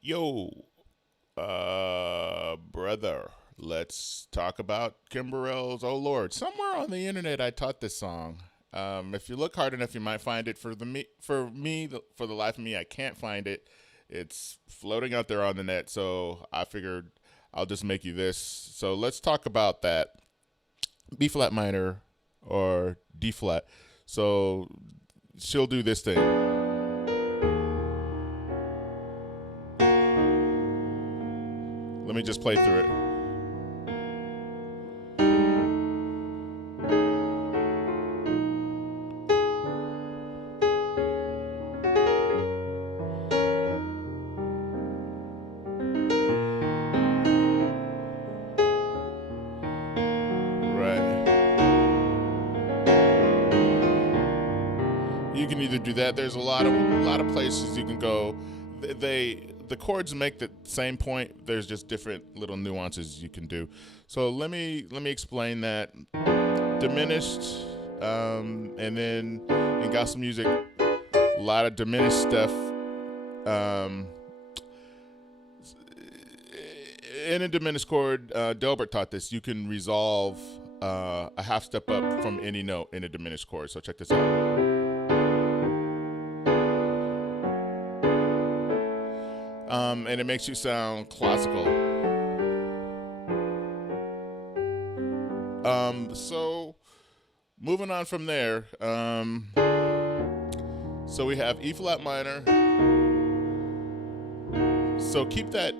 Yo, brother, let's talk about Kim Burrell's "Oh Lord." Somewhere on the internet, I taught this song. If you look hard enough, you might find it. For the life of me, I can't find it. It's floating out there on the net, so I figured I'll just make you this. So let's talk about that B flat minor or D flat. So she'll do this thing. Let me just play through it. Right. You can either do that. There's a lot of places you can go. The chords make the same point. There's just different little nuances you can do. So let me explain that. Diminished, and then in gospel music, a lot of diminished stuff. Um, in a diminished chord, Delbert taught this. You can resolve a half step up from any note in a diminished chord. So check this out. And it makes you sound classical. So moving on from there, so we have E flat minor. So keep that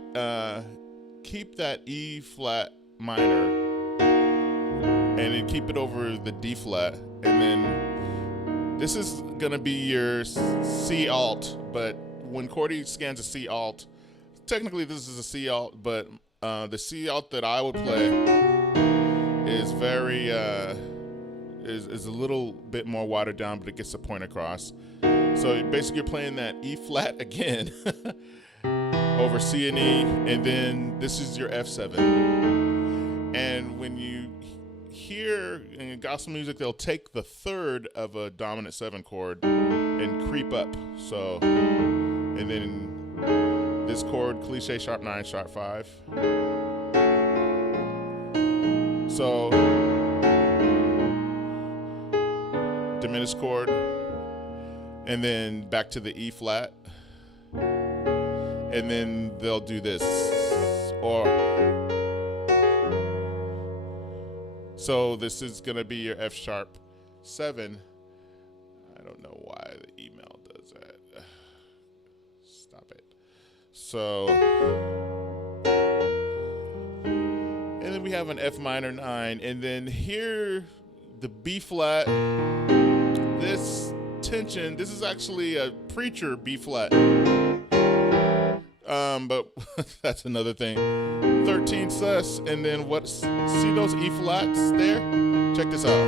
E flat minor, and then keep it over the D flat, and then this is gonna be your C alt, but when Cordy scans a C alt, technically this is a C alt, but the C alt that I would play is very is a little bit more watered down, but it gets the point across. So basically, you're playing that E flat again over C and E, and then this is your F7. And when you hear in gospel music, they'll take the third of a dominant 7 chord and creep up. So, and then this chord, cliche sharp 9, sharp 5. So, diminished chord, and then back to the E flat, and then they'll do this, or so this is gonna be your F sharp 7. I don't know why the email does that. Stop it. So, and then we have an F minor 9, and then here the B flat. This tension. This is actually a preacher B flat. But that's another thing. 13 sus, and then what? See those E flats there? Check this out.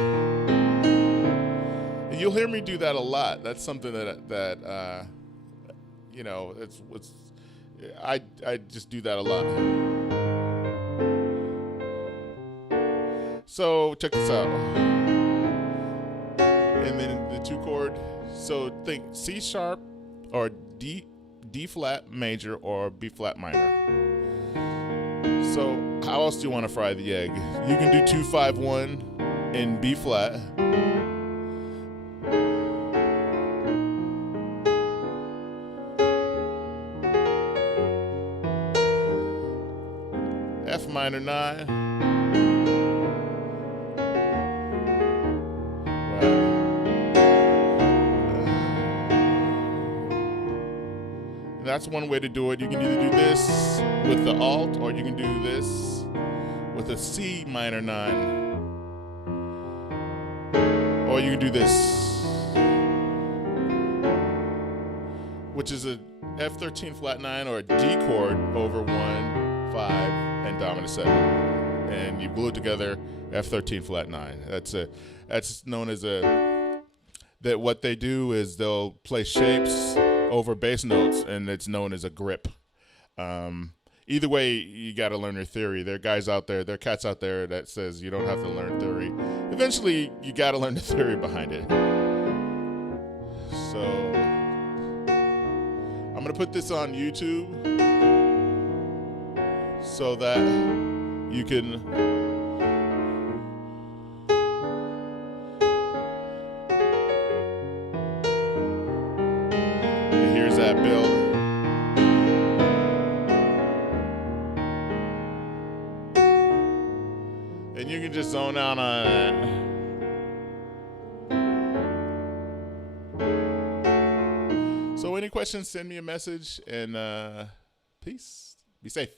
And you'll hear me do that a lot. That's something that it's I just do that a lot. So check this out. And then the 2 chord. So think C sharp or D flat major or B flat minor. So how else do you want to fry the egg? You can do 2-5-1 in B flat. F minor 9. That's one way to do it. You can either do this with the alt, or you can do this with a C minor 9. Or you can do this, which is a F13 flat 9 or a D chord over 1, 5, and dominant 7. And you glue it together, F13 flat 9. That's known as that what they do is they'll play shapes over bass notes, and it's known as a grip. Either way, you got to learn your theory. There are cats out there that says you don't have to learn theory. Eventually, you got to learn the theory behind it. So, I'm going to put this on YouTube. so that you can and here's that build. And you can just zone out on it. So any questions, send me a message, and peace. Be safe.